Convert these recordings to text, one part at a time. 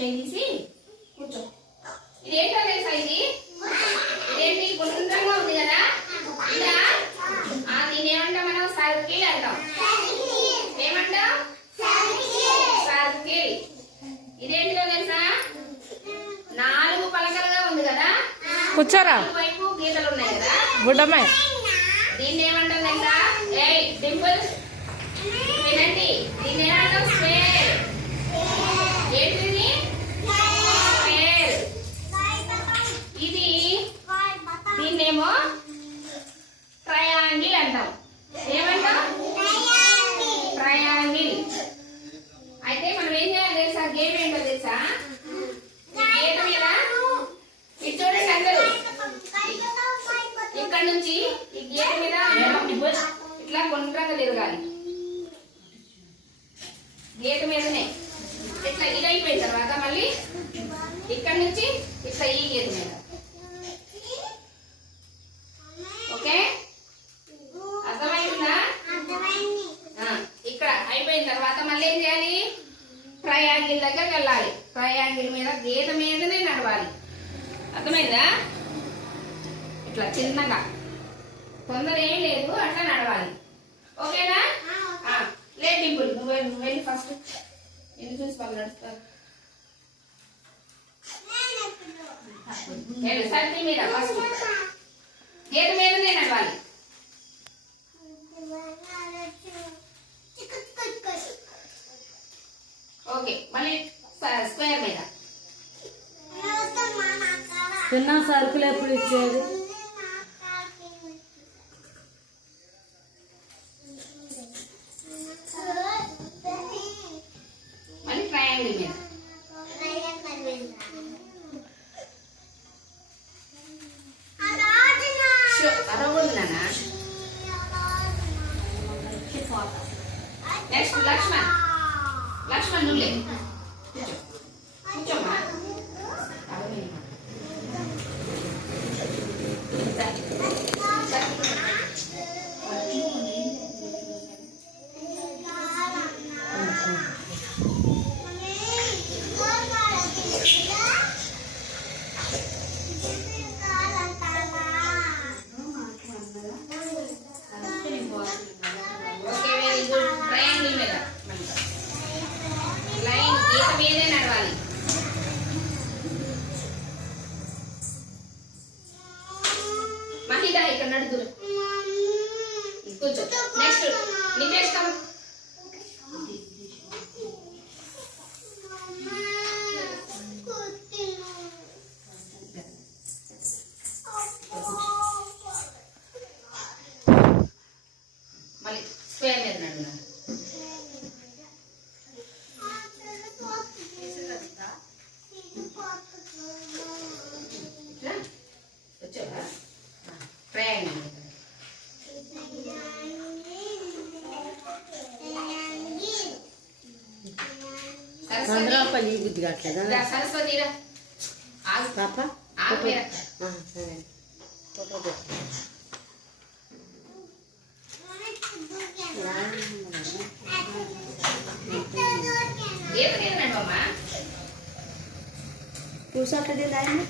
చేసి కూర్చో. ఇదేంటో తెలుసా? ఇదేంటి గుండ్రంగా ఉంది కదా, ఇలా దీన్ని ఏమంటాం మనం? సర్కిల్ అంటాం. ఏమంటాం? సర్కిల్. ఇదేంటిదో తెలుసా? 4 పలకలుగా ఉంది కదా, కూర్చోరా, వైపు గీతలు ఉన్నాయి కదా, గుడ్డమ్మాయి. దీన్ని ఏమంటాం తెలుసా? డింపుల్ వినండి, దీన్ని ఏమంటాం? స్క్వేర్. ఏంటిది? స్క్వేర్. ఇది దీన్నేమో ట్రయాంగిల్ అంటాం. ఏమంటాం? ట్రయాంగిల్. అయితే మనం ఏం చేయాలి తెలుసా? గేమ్ ఏంటో తెలుసా? గేట్ మీద ఇటు చూడండి అందరూ, ఇక్కడ నుంచి ఈ గేట్ మీద ఇట్లా గుండ్రంగా తిరగాలి. గేట్ మీదనే ఇట్లా ఇది అయిపోయిన తర్వాత మళ్ళీ ఇక్కడ నుంచి ఇట్లా ఈ గేట్ మీద. ఓకే, అర్థమైందా? ఇక్కడ అయిపోయిన తర్వాత మళ్ళీ ఏం చేయాలి? ట్రయాంగిల్ దగ్గరికి వెళ్ళాలి. ట్రయాంగిల్ మీద గీత మీదనే నడవాలి. అర్థమైందా? ఇట్లా చిన్నగా, తొందర ఏం లేదు, అట్లా నడవాలి. ఓకేనా? లేదు డింపుల్, నువ్వు వెళ్ళి ఫస్ట్. ఎన్ని చూసి వాళ్ళు నడుస్తారు. సర్కిల్ మీద ఫస్ట్ గీత మీదనే నడవాలి. ఓకే, మళ్ళీ స్క్వేర్ మీద. చిన్న సరుకులు ఎప్పుడు ఇచ్చేది? మళ్ళీ ట్రయాంగిల్ మీద. అరవదు నాన్న. నెక్స్ట్ లక్ష్మణ్. లక్ష్మణ్ నువ్వు లేదు, కూర్చోమ్మా. Okay, very good. ట్రయాంగిల్ మీద లైన్ గీత మీదే నడవాలి. మహిళ ఇక్కడ నడుదురు, కూర్చో. Next Nitesh come. మళ్ళీ స్క్వేర్ మీద నడున్నాను. వచ్చావా? ట్రయాంగిల్. బుద్ధి కావట్లేదా? సరస్వతి పాప ఏమమ్మా కూర్చోట్లేదు ఆయన.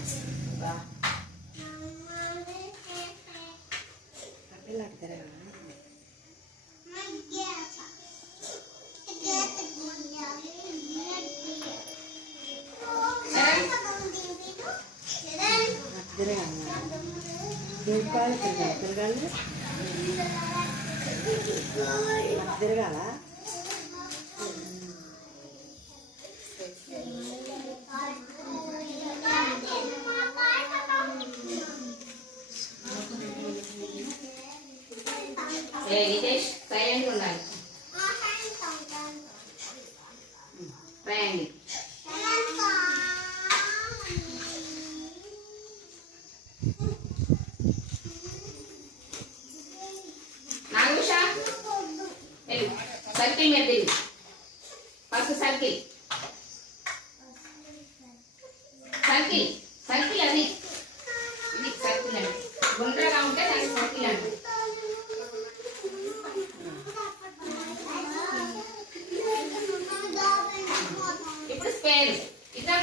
తిరగాల. సైలెంట్ ఉండాలి. ట్రయాంగిల్. నాగుషా సర్కిల్ మీద తిరిగి ఫస్ట్ సర్కిల్. సర్కిల్ సర్కిల్ అది ఇది సర్కిల్ అండి. గుండ్రగా ఉంటే దానికి సర్కిల్ అండి. ఇప్పుడు స్క్వేర్. ఇట్లా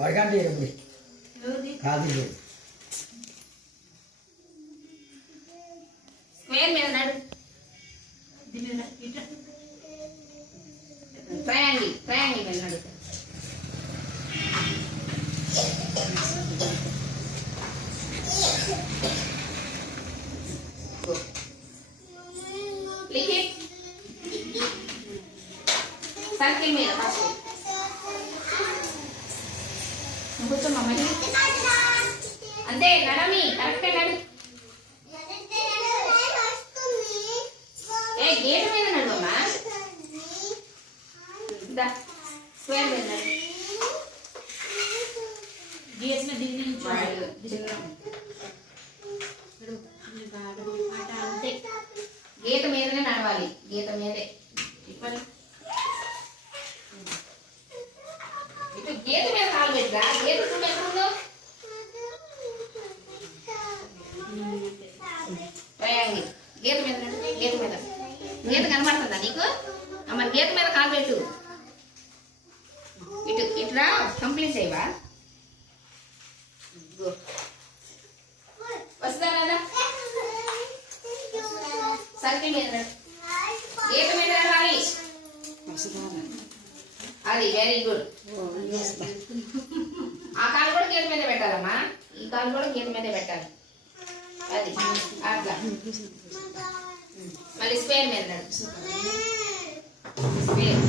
వరకంటే ఇరవై కాదు స్క్వేర్ మీద నడు. ట్రయాంగిల్ మీద నడు. Lick it. Circle మీద ఫస్ట్. కూర్చో మమ్మీ. అంతే నడమి కరెక్ట్ నడు. ఏ గేట్ మీద నడువమ్మా. దా స్క్వేర్ మీద నడు. జిఎస్ మీద దిగి గీత మీదనే నడవాలి. గీత మీదే ఇటు గీత మీద కాలు పెట్టరా. గీత చూడు ఎక్కడుందో. ట్రయాంగిల్ గీత మీద నడు. గీత మీద గీత కనబడుతుందా నీకు? అమ్మ గీత మీద కాలు పెట్టు. ఇటు ఇట్లా కంప్లీట్ చేయవా? వస్తుందా కదా? సర్కిల్ మీద గీత మీద నడవాలి. అది వెరీ గుడ్. ఆ కాలు కూడా గీత మీద పెట్టాలమ్మా. ఈ కాలు కూడా గీత మీద పెట్టాలి. అది అట్లా. మళ్ళీ స్క్వేర్ మీద నడు. స్క్వేర్